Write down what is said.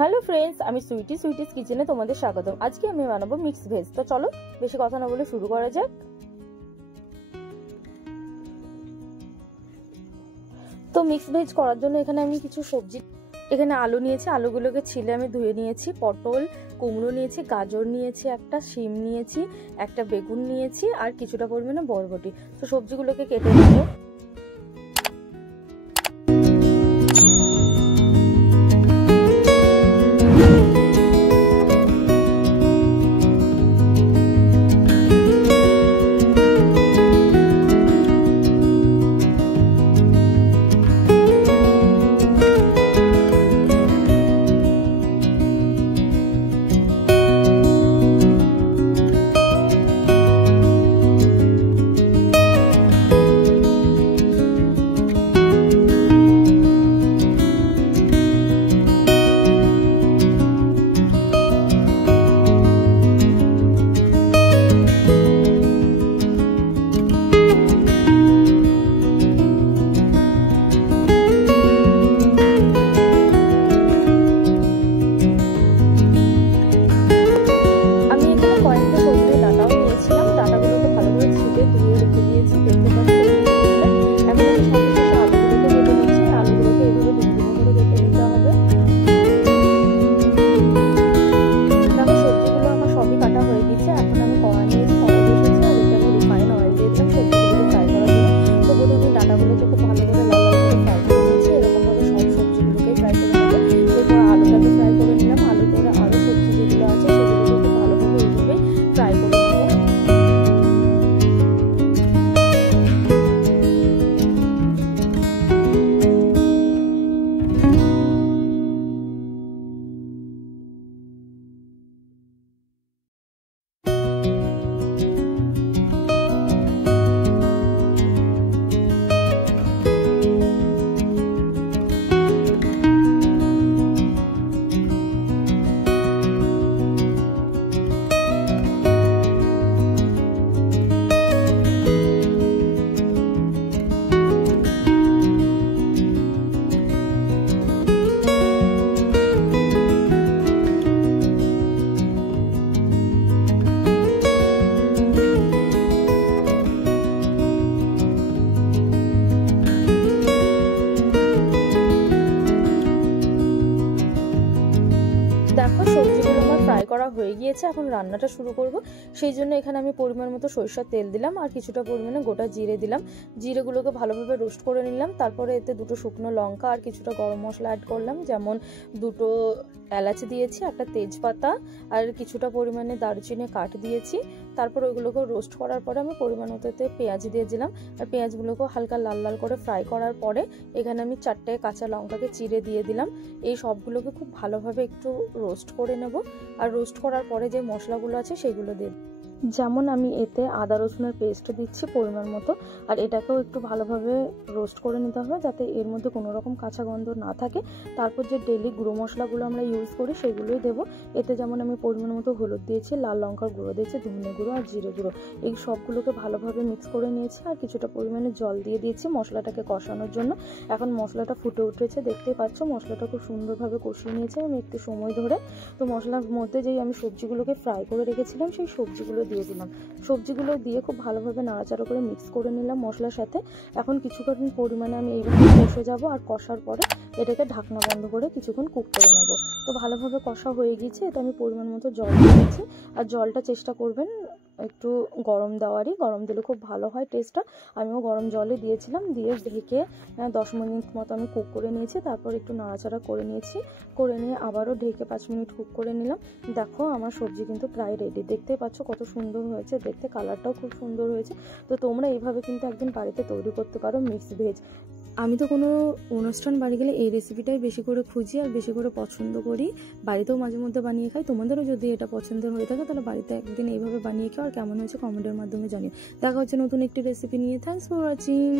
Hello friends, আমি sweeties কিচেনে তোমাদের স্বাগতম। আজকে আমি বানাবো মিক্স ভেজ। তো চলো বেশি কথা না বলে শুরু করা যাক। তো মিক্স ভেজ করার জন্য এখানে আমি কিছু সবজি, এখানে আলু নিয়েছি, আলুগুলোকে ছিলে আমি ধুয়ে নিয়েছি, পটল, কুমড়ো নিয়েছি, গাজর নিয়েছি, একটা শিম নিয়েছি, একটা বেগুন নিয়েছি আর কিছুটা পরিমাণে বরবটি। তো সবজিগুলোকে কেটে নেবো। দেখো সবজিগুলো আমার ফ্রাই করা হয়ে গিয়েছে, এখন রান্নাটা শুরু করব। সেই জন্য এখানে আমি পরিমাণ মতো সরিষার তেল দিলাম আর কিছুটা পরিমাণে গোটা জিরে দিলাম। জিরেগুলোকে ভালোভাবে রোস্ট করে নিলাম। তারপরে এতে দুটো শুকনো লঙ্কা আর কিছুটা গরম মশলা অ্যাড করলাম, যেমন দুটো এলাচ দিয়েছি, একটা তেজপাতা আর কিছুটা পরিমাণে দারুচিনি কাঠ দিয়েছি। তারপর ওইগুলোকে রোস্ট করার পরে আমি পরিমাণ মতো পেঁয়াজ দিয়ে দিলাম আর পেঁয়াজগুলোকে হালকা লাল লাল করে ফ্রাই করার পরে এখানে আমি 4টে কাঁচা লঙ্কাকে চিড়ে দিয়ে দিলাম। এই সবগুলোকে খুব ভালোভাবে একটু রোস্ট করে নেব আর রোস্ট করার পরে যে মশলাগুলো আছে সেগুলো দিয়ে, যেমন আমি এতে আদা রসুনের পেস্ট দিচ্ছি পরিমাণ মতো, আর এটাকেও একটু ভালোভাবে রোস্ট করে নিতে হবে যাতে এর মধ্যে কোনো রকম কাঁচা গন্ধ না থাকে। তারপর যে ডেলি গুঁড়ো মশলাগুলো আমরা ইউজ করি সেগুলোই দেবো। এতে যেমন আমি পরিমাণ মতো হলুদ দিয়েছি, লাল লঙ্কার গুঁড়ো দিয়েছি, ধনে গুঁড়ো আর জিরে গুঁড়ো, এই সবগুলোকে ভালোভাবে মিক্স করে নিয়েছি আর কিছুটা পরিমাণে জল দিয়ে দিয়েছি মশলাটাকে কষানোর জন্য। এখন মশলাটা ফুটে উঠেছে, দেখতেই পাচ্ছ মশলাটা খুব সুন্দরভাবে কষিয়ে নিয়েছি আমি একটু সময় ধরে। তো মশলার মধ্যে যেই আমি সবজিগুলোকে ফ্রাই করে রেখেছিলাম সেই সবজিগুলো দিয়ে দিলাম। সবজিগুলো দিয়ে খুব ভালোভাবে নাড়াচাড়া করে মিক্স করে নিলাম মশলার সাথে। এখন কিছুক্ষণ পরিমাণে আমি এইভাবে কষে যাব আর কষার পরে এটাকে ঢাকনা বন্ধ করে কিছুক্ষণ কুক করে নেব। তো ভালোভাবে কষা হয়ে গিয়েছে, এতে আমি পরিমাণ মতো জল দিয়েছি আর জলটা চেষ্টা করবেন একটু গরম দেওয়ারই, গরম দিলে খুব ভালো হয় টেস্টটা। আমিও গরম জলে দিয়েছিলাম, দিয়ে ঢেকে 10 মিনিট মতো আমি কুক করে নিয়েছি। তারপর একটু নাড়াচাড়া করে নিয়ে আবারও ঢেকে 5 মিনিট কুক করে নিলাম। দেখো আমার সবজি কিন্তু প্রায় রেডি, দেখতে পাচ্ছ কত সুন্দর হয়েছে দেখতে, কালারটাও খুব সুন্দর হয়েছে। তো তোমরা এইভাবে কিন্তু একদিন বাড়িতে তৈরি করতে পারো মিক্স ভেজ। আমি তো কোনো অনুষ্ঠান বাড়ি গেলে এই রেসিপিটাই বেশি করে খুঁজি আর বেশি করে পছন্দ করি, বাড়িতেও মাঝে মধ্যে বানিয়ে খাই। তোমাদেরও যদি এটা পছন্দের হয়ে থাকে তাহলে বাড়িতে একদিন এইভাবে বানিয়ে খাও আর কেমন হয়েছে কমেন্টের মাধ্যমে জানিও। দেখা হচ্ছে নতুন একটি রেসিপি নিয়ে। Thanks for watching.